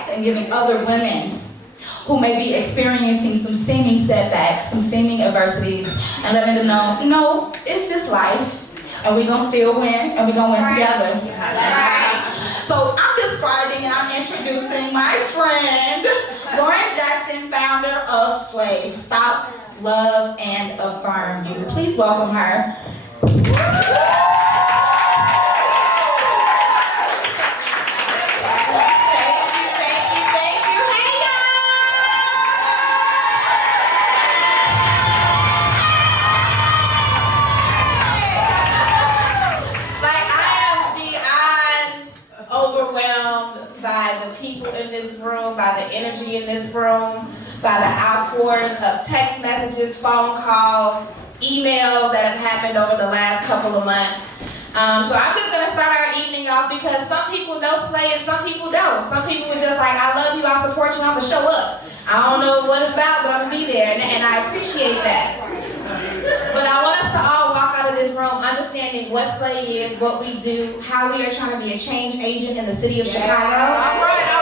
setbacks and giving other women who may be experiencing some seeming setbacks, some seeming adversities, and letting them know, no, it's just life, and we're going to still win, and we're going to win together. Right. So I'm describing and I'm introducing my friend, Lauren Jackson, founder of S.L.A.Y, Stop, Love, and Affirm You. Please welcome her. By the energy in this room, by the outpours of text messages, phone calls, emails that have happened over the last couple of months. So I'm just going to start our evening off because some people know S.L.A.Y and some people don't. Some people was just like, I love you, I support you, I'm going to show up. I don't know what it's about, but I'm going to be there, and I appreciate that. But I want us to all walk out of this room understanding what S.L.A.Y is, what we do, how we are trying to be a change agent in the city of Chicago,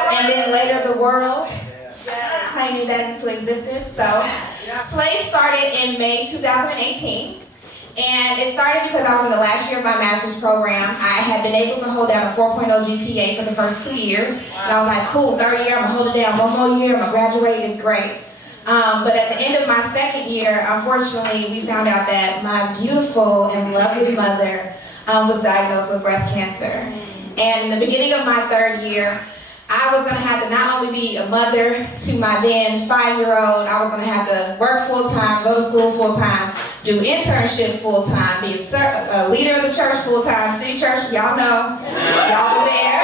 and then later the world, claiming that into existence. So S.L.A.Y started in May 2018, and it started because I was in the last year of my master's program. I had been able to hold down a 4.0 GPA for the first 2 years, and I was like, cool, third year, I'm going to hold it down one more year, I'm going to graduate, it's great. But at the end of my second year, unfortunately, we found out that my beautiful and lovely mother was diagnosed with breast cancer. And in the beginning of my third year, I was going to have to not only be a mother to my then 5-year-old, I was going to have to work full-time, go to school full-time, do internship full-time, be a leader of the church full-time, city church, y'all know, y'all were there.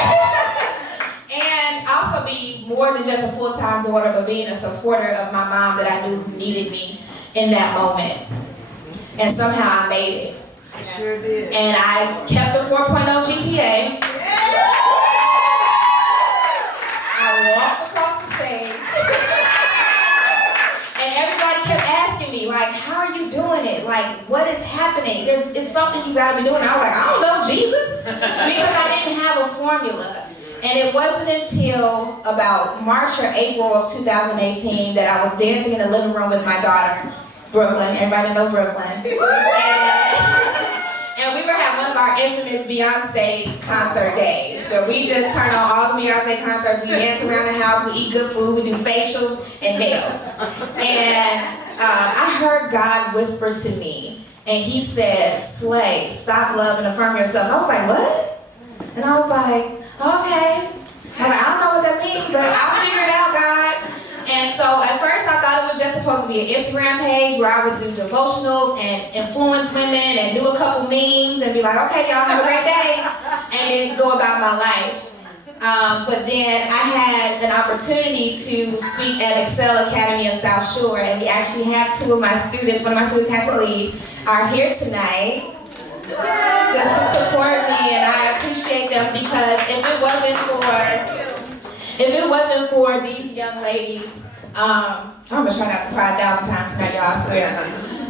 And also be more than just a full-time daughter, but being a supporter of my mom that I knew who needed me in that moment. And somehow I made it. I sure did. And I kept a 4.0 GPA. I walked across the stage. And everybody kept asking me, like, how are you doing it? Like, what is happening? It's something you gotta be doing. I was like, I don't know, Jesus. Because I didn't have a formula. And it wasn't until about March or April of 2018 that I was dancing in the living room with my daughter, Brooklyn. Everybody know Brooklyn. And we were having one of our infamous Beyonce concert days where we just turn on all the Beyonce concerts. We dance around the house, we eat good food, we do facials and nails. And I heard God whisper to me, and he said, S.L.A.Y, stop, love, and affirm yourself. I was like, what? And I was like, okay. I was like, I don't know what that means, but I'll figure it out, God. And so at first I thought it was just supposed to be an Instagram page where I would do devotionals and influence women and do a couple memes and be like, okay, y'all have a great day, and then go about my life. But then I had an opportunity to speak at Excel Academy of South Shore, and we actually have two of my students, one of my students has to leave, are here tonight. Just to support me, and I appreciate them because if it wasn't for these young ladies, I'm gonna try not to cry 1,000 times tonight, y'all, I swear.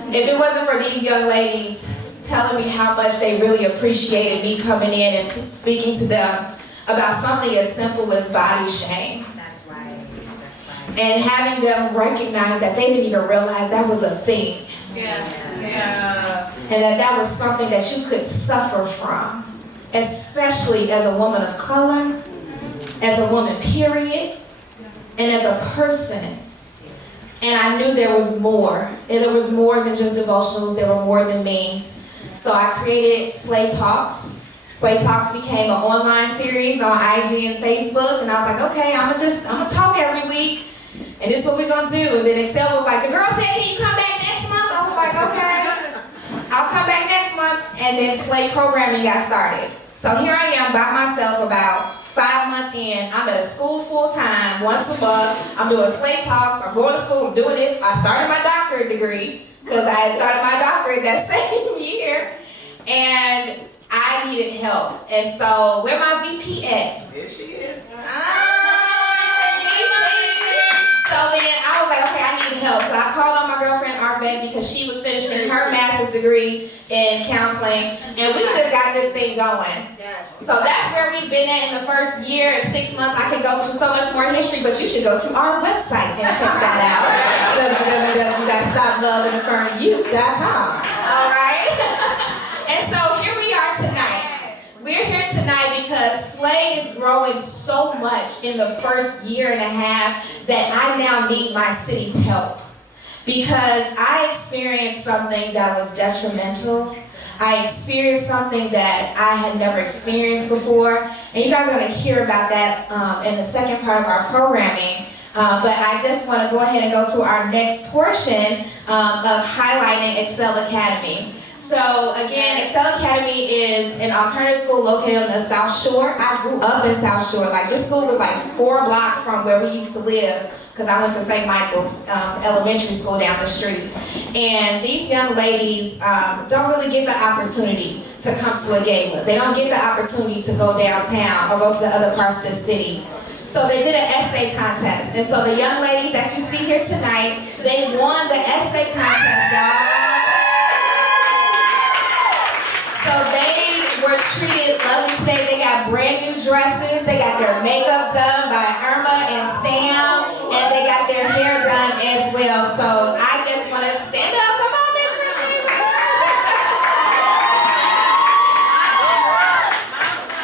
If it wasn't for these young ladies telling me how much they really appreciated me coming in and speaking to them about something as simple as body shame. That's right. And having them recognize that they didn't even realize that was a thing. Yeah. And that was something that you could suffer from, especially as a woman of color, as a woman, period, and as a person. And I knew there was more. And there was more than just devotionals. There were more than memes. So I created S.L.A.Y Talks. S.L.A.Y Talks became an online series on IG and Facebook. And I was like, okay, I'm gonna talk every week. And this is what we're gonna do. And then Excel was like, the girl said, can you come back next month? I was like, okay, I'll come back next month. And then S.L.A.Y programming got started. So here I am by myself about 5 months in. I'm at a school full time, once a month. I'm doing S.L.A.Y Talks, I'm going to school, I'm doing this. I started my doctorate degree because I had started my doctorate that same year. And I needed help. And so where my VP at? Here she is. So then I was like, okay, I need help. So I called on my girlfriend Arvette because she was finishing her master's degree in counseling, and we just got this thing going. So that's where we've been at in the first year. In 6 months, I could go through so much more history, but you should go to our website and check that out. www.stoplovingaffirmyouth.com. All right? And so here we are tonight. We're here tonight because S.L.A.Y is growing so much in the first year and a half that I now need my city's help. Because I experienced something that was detrimental. I experienced something that I had never experienced before. And you guys are going to hear about that in the second part of our programming. But I just want to go ahead and go to our next portion of highlighting Excel Academy. So again, Excel Academy is an alternative school located on the South Shore. I grew up in South Shore. Like, this school was like 4 blocks from where we used to live, because I went to St. Michael's Elementary School down the street. And these young ladies don't really get the opportunity to come to a gala. They don't get the opportunity to go downtown or go to the other parts of the city. So they did an essay contest. And so the young ladies that you see here tonight, they won the essay contest, y'all. So they were treated lovely today. They got brand new dresses. They got their makeup done by Irma and Sam. And they got their hair done as well. So I just want to stand up. Come on, Miss Rashida.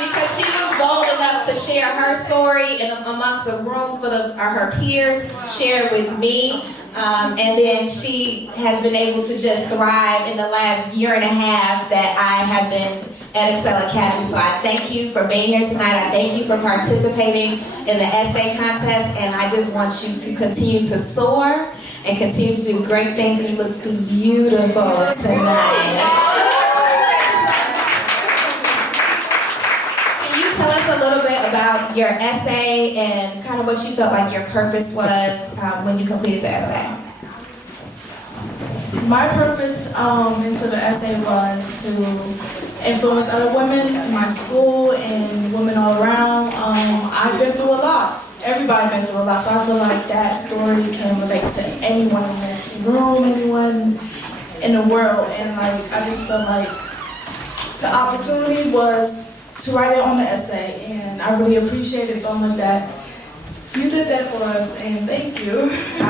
Because she was bold enough to share her story in amongst a room full of her peers, share it with me. And then she has been able to just thrive in the last year and a half that I have been at Excel Academy. So I thank you for being here tonight. I thank you for participating in the essay contest. And I just want you to continue to soar and continue to do great things. And you look beautiful tonight. Tell us a little bit about your essay and kind of what you felt like your purpose was when you completed the essay. My purpose into the essay was to influence other women in my school and women all around. I've been through a lot. Everybody's been through a lot, so I feel like that story can relate to anyone in this room, anyone in the world. And like, I just felt like the opportunity was to write it on the essay, and I really appreciate it so much that you did that for us, and thank you. Thank you.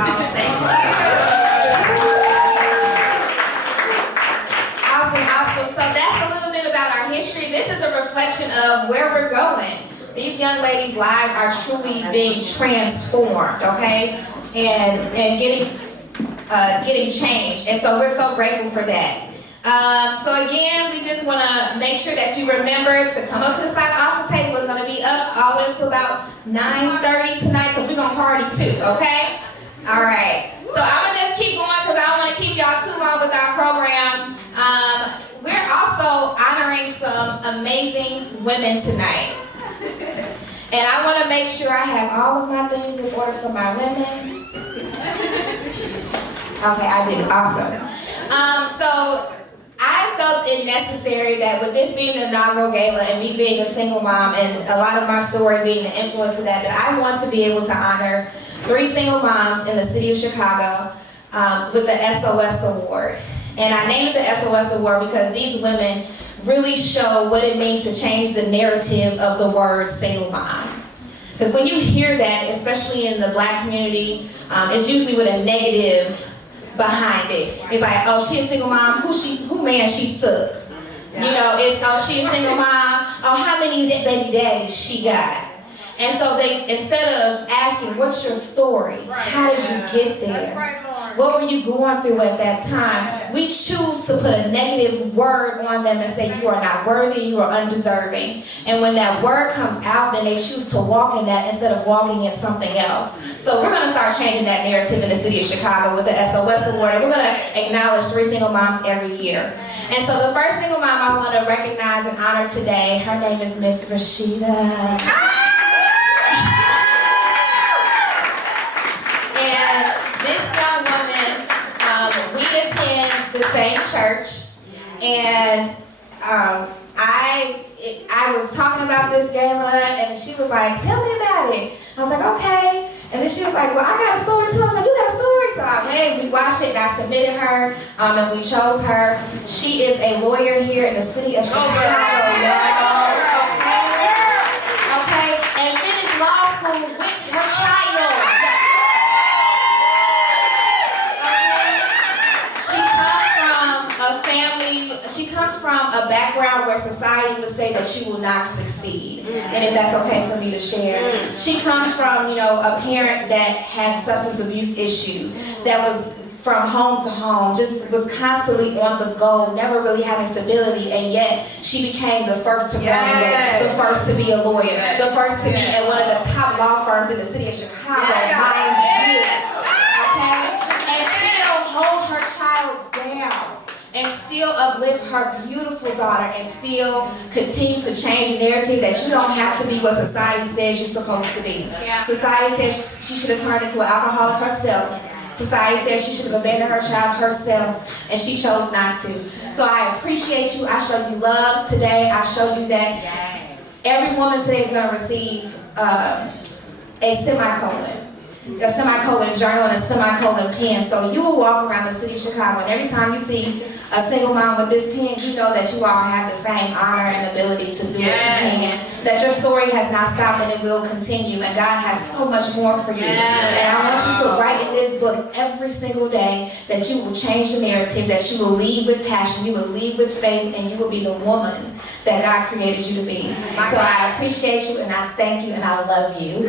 Awesome. So that's a little bit about our history. This is a reflection of where we're going. These young ladies' lives are truly being transformed, okay, and getting changed, and so we're so grateful for that. So again, we just want to make sure that you remember to come up to the silent auction table. It's going to be up all the way until about 9:30 tonight, because we're going to party too, okay? All right. So I'm going to just keep going because I don't want to keep y'all too long with our program. We're also honoring some amazing women tonight. And I want to make sure I have all of my things in order for my women. Okay, I do. Awesome. So I felt it necessary that with this being the inaugural gala and me being a single mom and a lot of my story being the influence of that I want to be able to honor 3 single moms in the city of Chicago with the SOS Award. And I named it the SOS Award because these women really show what it means to change the narrative of the word single mom. Because when you hear that, especially in the Black community, it's usually with a negative behind it. It's like, oh, she a single mom. Who man she took? Yeah. You know, it's, oh, she a single mom. Oh, how many baby daddies she got? And so they, instead of asking, what's your story? How did you get there? What were you going through at that time? We choose to put a negative word on them and say, you are not worthy, you are undeserving. And when that word comes out, then they choose to walk in that instead of walking in something else. So we're going to start changing that narrative in the city of Chicago with the SOS Award. And we're going to acknowledge 3 single moms every year. And so the first single mom I want to recognize and honor today, her name is Miss Rashida. And this young woman, we attend the same church, and I was talking about this gala, and she was like, tell me about it. I was like, okay. And then she was like, well, I got a story too. I was like, you got a story? So I went, we watched it, and I submitted her, and we chose her. She is a lawyer here in the city of Chicago, y'all. Okay. background where society would say that she will not succeed. And if that's okay for me to share. She comes from, a parent that has substance abuse issues, that was from home to home, just was constantly on the go, never really having stability, and yet she became the first to graduate, the first to be a lawyer, the first to be at one of the top law firms in the city of Chicago, mind you, okay? And still hold her child down, and still uplift her beautiful daughter, and still continue to change the narrative that you don't have to be what society says you're supposed to be. Society says she should have turned into an alcoholic herself. Society says she should have abandoned her child herself, and she chose not to. So I appreciate you. I show you love today. I show you that every woman today is going to receive a semicolon journal and a semicolon pen. So you will walk around the city of Chicago, and every time you see a single mom with this pen, you know that you all have the same honor and ability to do what you can. That your story has not stopped and it will continue, and God has so much more for you. And I want you to write in this book every single day that you will change the narrative, that you will lead with passion, you will lead with faith, and you will be the woman that God created you to be. So I appreciate you, and I thank you, and I love you.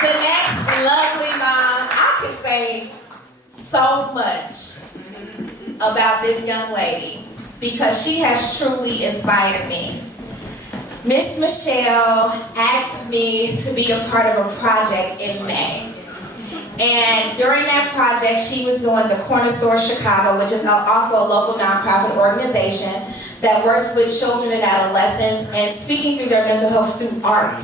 The next lovely mom, I could say so much about this young lady because she has truly inspired me. Miss Michelle asked me to be a part of a project in May. And during that project, she was doing the Corner Store Chicago, which is also a local nonprofit organization that works with children and adolescents and speaking through their mental health through art.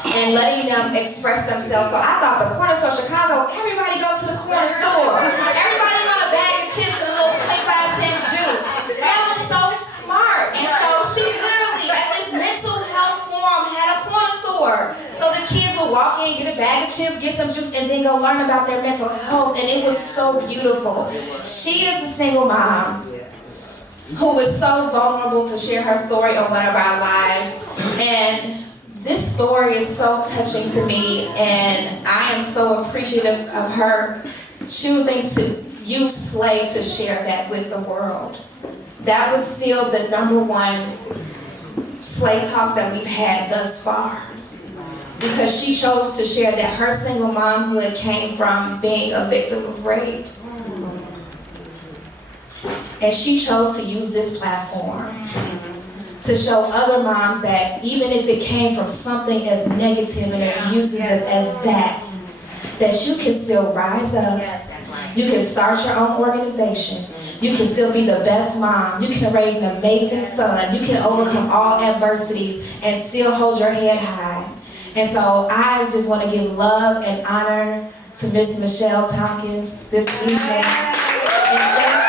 And letting them express themselves. So I thought the Corner Store Chicago, everybody go to the corner store. Everybody want a bag of chips and a little 25-cent juice. That was so smart. And so she literally, at this mental health forum, had a corner store. So the kids would walk in, get a bag of chips, get some juice, and then go learn about their mental health. And it was so beautiful. She is a single mom who was so vulnerable to share her story on one of our lives. And this story is so touching to me, and I am so appreciative of her choosing to use SLAY to share that with the world. That was still the #1 SLAY talks that we've had thus far, because she chose to share that her single momhood came from being a victim of rape. And she chose to use this platform to show other moms that even if it came from something as negative and abusive as that you can still rise up. You can start your own organization. You can still be the best mom. You can raise an amazing son. You can overcome all adversities and still hold your head high. And so I just want to give love and honor to Miss Michelle Tompkins this evening. And thank you.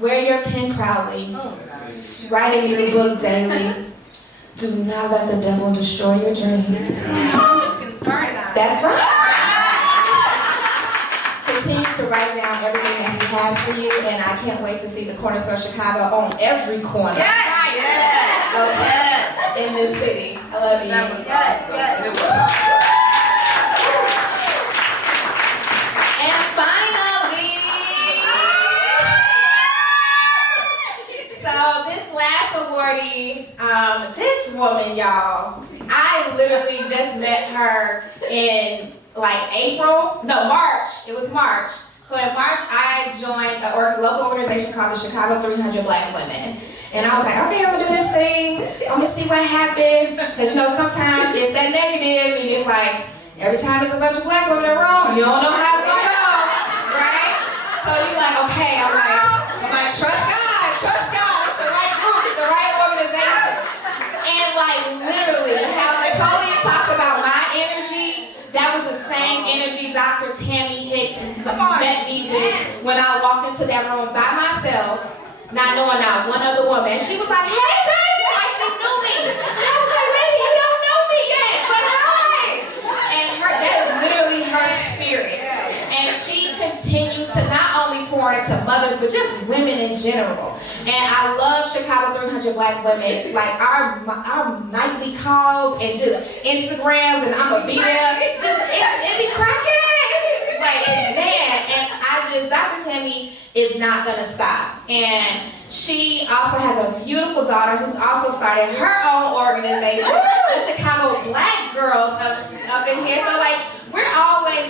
Wear your pen proudly. Write in your book daily. Do not let the devil destroy your dreams. That's right. Continue to write down everything that he has for you, and I can't wait to see the Corner Store Chicago on every corner. Okay, in this city. I love you. That was awesome. It was awesome. And finally, so this last awardee, this woman, y'all, I literally just met her in March. It was March. So in March, I joined a local organization called the Chicago 300 Black Women. And I was like, okay, I'm gonna do this thing. I'm gonna see what happened. Because sometimes it's that negative, and it's like, every time it's a bunch of black women in the room, you don't know how it's gonna go, right? So you're like, okay, I'm like, trust God. It's the right group, it's the right organization. And literally, how Napoleon talks about my energy, that was the same energy Dr. Tammy Hicks met me with when I walked into that room by myself, not knowing not one other woman. And she was like, hey, baby, like she knew me. And I was like, lady, you don't know me yet, but hi. And that is literally her spirit. to mothers, but just women in general. And I love Chicago 300 Black Women. Like our nightly calls and just Instagrams, and I'ma be there. It be cracking. Like, and Dr. Tammy is not gonna stop. And she also has a beautiful daughter who's also started her own organization, the Chicago Black Girls up in here. So like,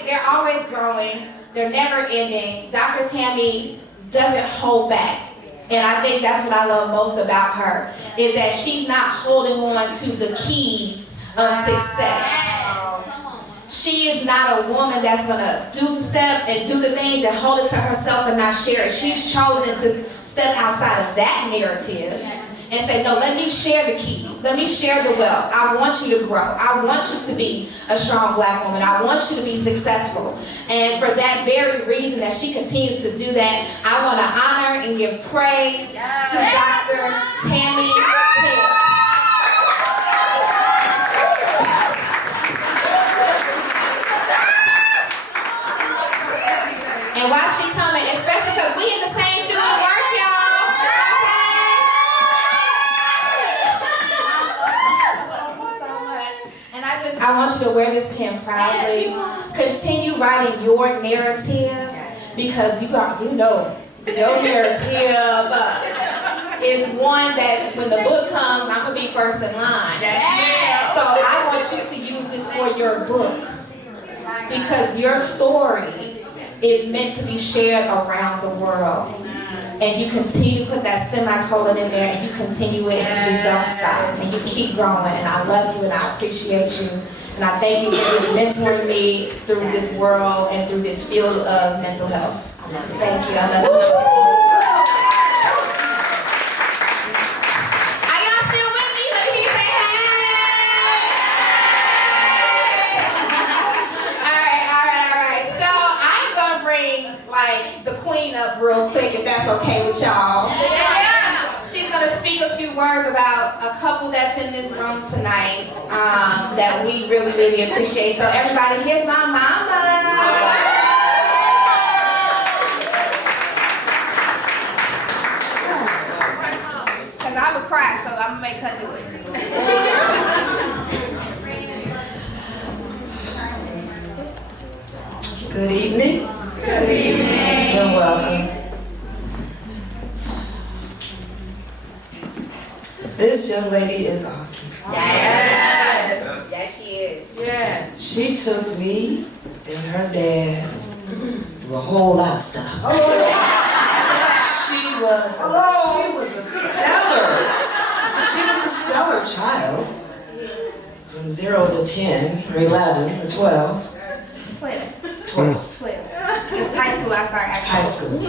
they're always growing. They're never ending. Dr. Tammy doesn't hold back. And I think that's what I love most about her, is that she's not holding on to the keys of success. She is not a woman that's going to do the steps and do the things and hold it to herself and not share it. She's chosen to step outside of that narrative and say, no, let me share the keys. Let me share the wealth. I want you to grow. I want you to be a strong Black woman. I want you to be successful. And for that very reason that she continues to do that, I want to honor and give praise to Dr. Tammy Hicks. And while she coming, especially because we in the same field of work, y'all. And I want you to wear this pin proudly. Continue writing your narrative, because you know your narrative is one that when the book comes, I'm gonna be first in line. So I want you to use this for your book, because your story is meant to be shared around the world. And you continue to put that semicolon in there, and you continue it, and you just don't stop, and you keep growing. And I love you, and I appreciate you, and I thank you for just mentoring me through this world and through this field of mental health. I love you. Thank you. I love you. Are y'all still with me? Let me hear you say hey. All right. So I'm gonna bring the queen up real quick, if that's okay with y'all. She's going to speak a few words about a couple that's in this room tonight that we really, really appreciate. So everybody, here's my mama. Because I would cry, so I'm going to make her do it. Good evening. Good evening. You're welcome. This young lady is awesome. Yes. Yes, she is. Yes. She took me and her dad through a whole lot of stuff. She was a stellar child from 0 to 10 or 11 or 12. 12. It was high school I started acting. High school.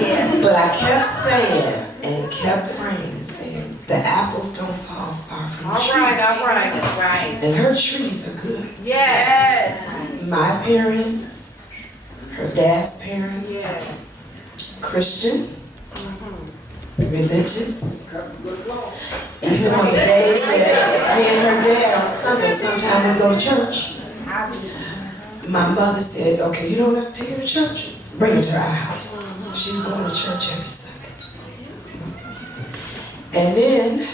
Yeah. But I kept saying and kept praying and saying, the apples don't fall far from the tree. All right, that's right. And her trees are good. Yes. My parents, her dad's parents, Yes. Christian, religious. Even on the days that me and her dad on Sunday, sometime we go to church. My mother said, okay, you don't have to take her to church. Bring her to our house. She's going to church every Sunday. And then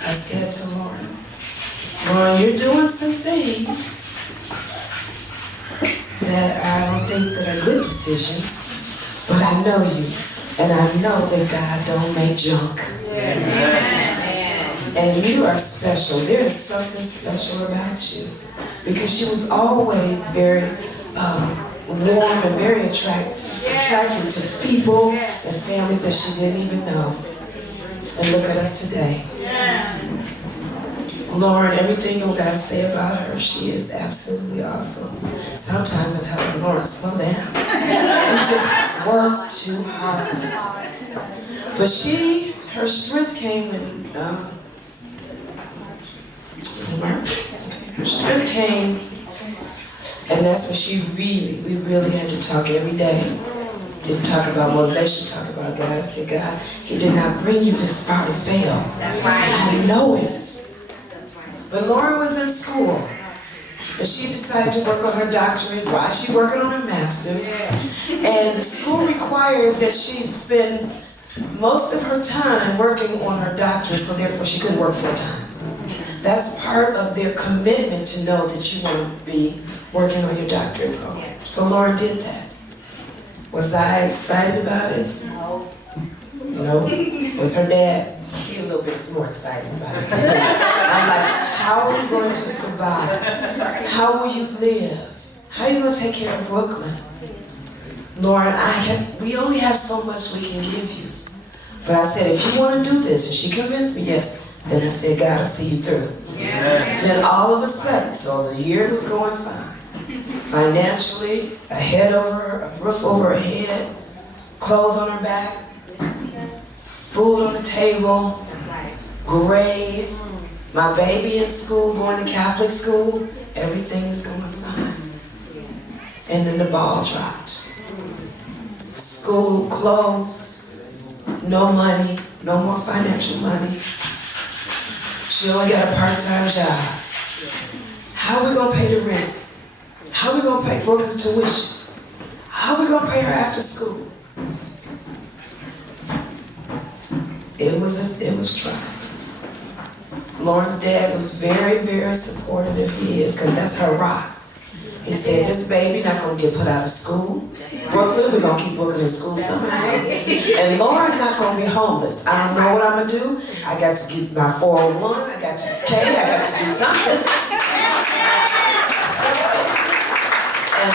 I said to Lauren, you're doing some things that I don't think that are good decisions, but I know you, and I know that God don't make junk. Amen. And you are special. There is something special about you, because she was always very warm and very attracted to people and families that she didn't even know. And look at us today. Lauren, everything you guys say about her, she is absolutely awesome. Sometimes I tell her, Lauren, slow down. You just work too hard. But her strength came when her strength came, and that's when we really had to talk every day. Didn't talk about motivation, talk about God. I said, God, He did not bring you this far to fail. That's right. I know it. But Lauren was in school, But she decided to work on her doctorate while she's working on her master's. And the school required that she spend most of her time working on her doctorate, so therefore she couldn't work full time. That's part of their commitment to know that you want to be working on your doctorate program. So Lauren did that. Was I excited about it? No. No. Was her dad? He a little bit more excited about it. I'm like, how are you going to survive? How will you live? How are you going to take care of Brooklyn? Lauren, we only have so much we can give you. But I said, if you want to do this, and she convinced me, yes, then I said, God will see you through. Yeah. Then all of a sudden, so the year was going fine. Financially, a roof over her head, clothes on her back, food on the table, grades, my baby in school, going to Catholic school, everything is going fine. And then the ball dropped. School closed, no money, no more financial money. She only got a part-time job. How are we going to pay the rent? How are we going to pay Brooklyn's tuition? How are we going to pay her after school? It was trying. Lauren's dad was very, very supportive as he is, because that's her rock. He said, this baby not going to get put out of school. Brooklyn, we're going to keep Brooklyn in school somehow. And Lauren's not going to be homeless. I don't know what I'm going to do. I got to get my 401. I got to pay. I got to do something. And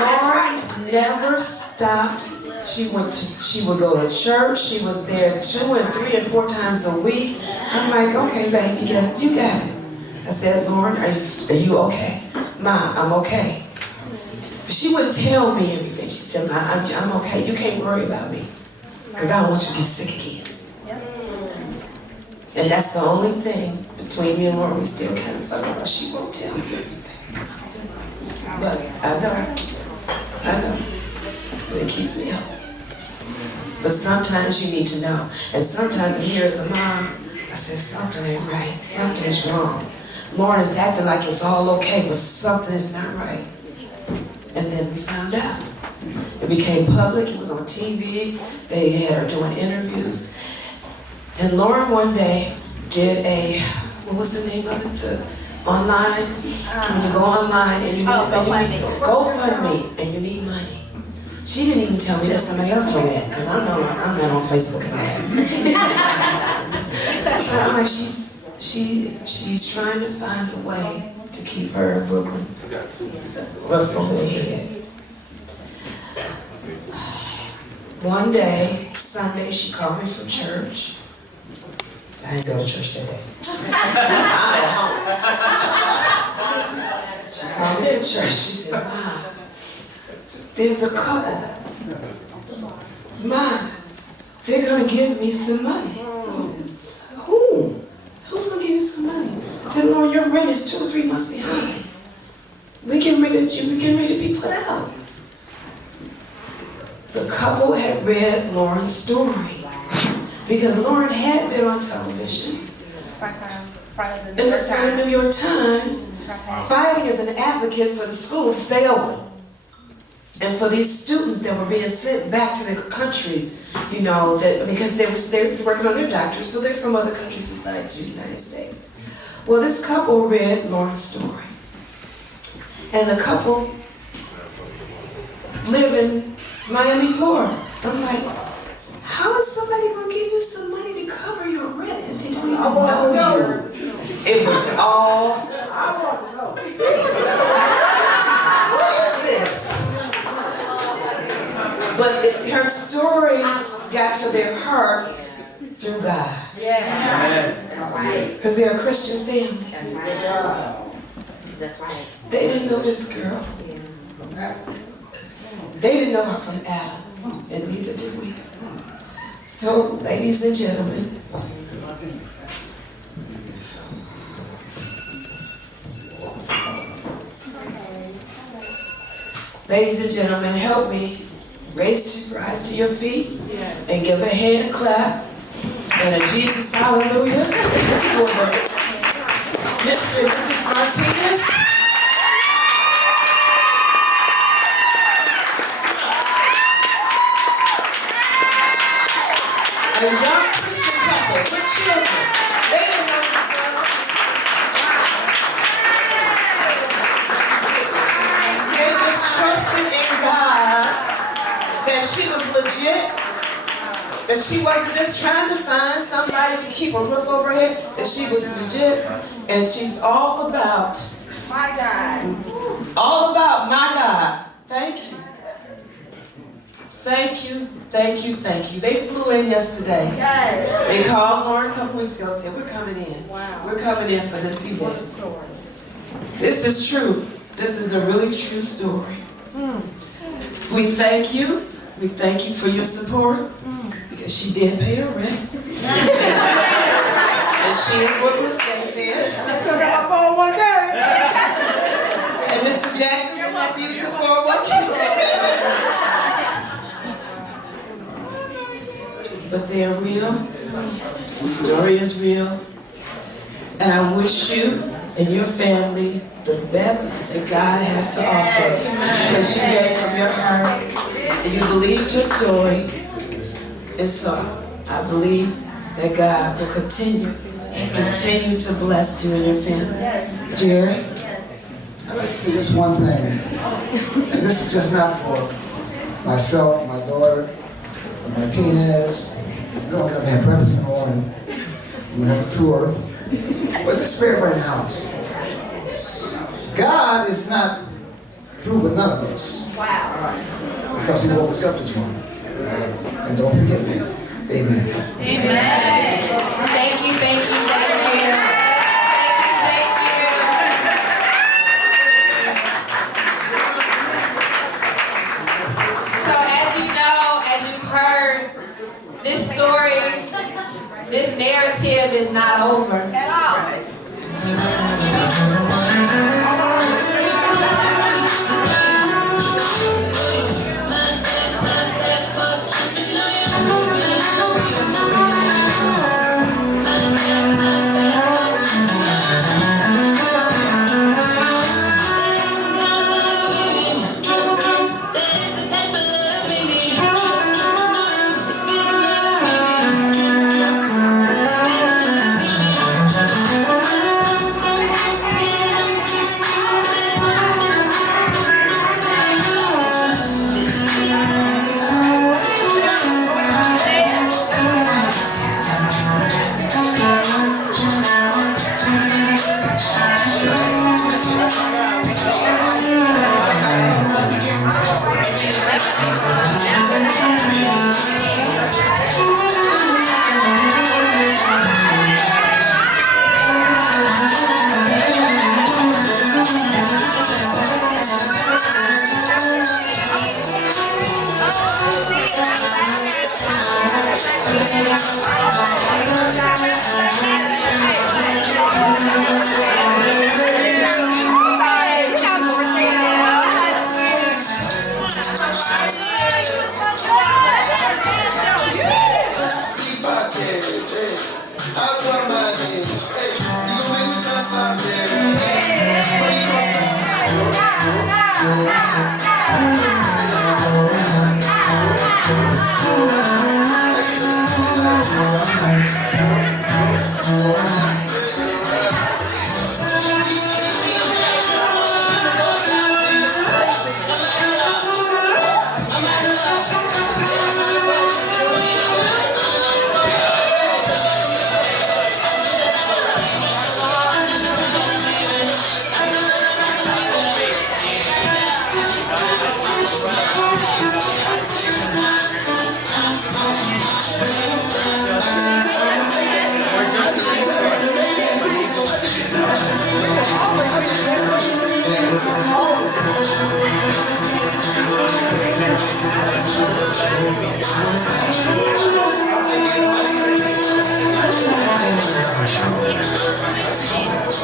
Lauren never stopped. She would go to church. She was there 2 and 3 and 4 times a week. I'm like, okay, baby, you got it. I said, Lauren, are you okay? Ma, I'm okay. But she wouldn't tell me everything. She said, Ma, I'm okay. You can't worry about me, because I don't want you to get sick again. And that's the only thing between me and Lauren. We still kind of fuss about. She won't tell me everything. But I know. But it keeps me up. But sometimes you need to know. And sometimes here as a mom, I said, something ain't right. Something is wrong. Lauren is acting like it's all okay, but something is not right. And then we found out. It became public. It was on TV. They had her doing interviews. And Lauren one day did what was the name of it? The online, when you go online and you need GoFundMe and you need money. She didn't even tell me that. Somebody else told me that, because I'm not on Facebook and all that. So I'm like, she's trying to find a way to keep her in Brooklyn rough over the head. One day, Sunday, she called me from church. I didn't go to church that day. I'm at home. She called me from church. She said, Mom, there's a couple. Mom, they're going to give me some money. I said, who? Who's going to give you some money? I said, Lauren, your rent is 2 or 3 months behind. We're getting ready to be put out. The couple had read Lauren's story, because Lauren had been on television in the front of New York Times, fighting as an advocate for the school to stay open, and for these students that were being sent back to their countries, because they were working on their doctorates, so they're from other countries besides the United States. Well, this couple read Lauren's story, and the couple live in Miami, Florida. I'm like, how is somebody going to give you some money to cover your rent and they don't even know you? It was all, what is this? But her story got to their heart through God. Because they're a Christian family. That's right. They didn't know this girl. They didn't know her from Adam, and neither did we. So, ladies and gentlemen, help me rise to your feet and give a hand clap and a Jesus hallelujah for the Mr. and Mrs. Martinez. A young Christian couple with children. They didn't know the girl. They just trusted in God that she was legit, that she wasn't just trying to find somebody to keep a roof over her head, that she was legit, and she's all about My God. all about my God. Thank you. Thank you, thank you, thank you. They flew in yesterday. Yes. They called Lauren a couple weeks ago and said, we're coming in. Wow. We're coming in for this event. Story. This is true. This is a really true story. We thank you. We thank you for your support because she did pay her rent. And she ain't going to stay there. I still got my 401k. And Mr. Jackson didn't have to use his 401k. But they're real. The story is real. And I wish you and your family the best that God has to offer. Because you gave from your heart and you believed your story. And so I believe that God will continue to bless you and your family. Jerry? I'd like to say just one thing, and this is just not for myself, my daughter, Martinez. We're going to have breakfast in the morning. We're going to have a tour. But this spirit right now, God is not through with none of us. Wow. Because He woke us up this morning. And don't forget me. Amen. Amen. Thank you, thank you, thank you. Thank you, So as you know, as you've heard, this story, this narrative is not over. At all.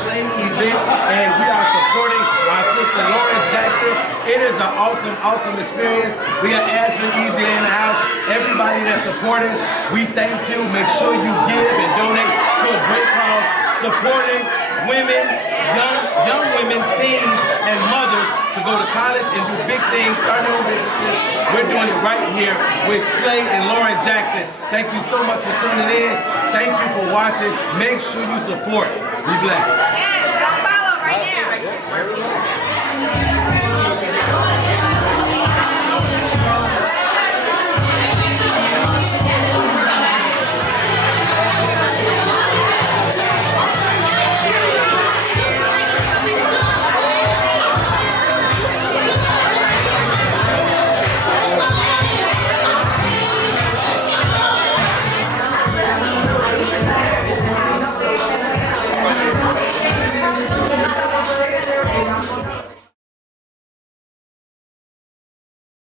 And we are supporting our sister Lauren Jackson. It is an awesome experience. We got Ashley Easy in the house. Everybody that's supporting, we thank you. Make sure you give and donate to a great cause, supporting women, young women, teens, and mothers to go to college and do big things, start their own businesses. We're doing it right here with S.L.A.Y and Lauren Jackson. Thank you so much for tuning in. Thank you for watching. Make sure you support. Be blessed. Yes, go follow right now.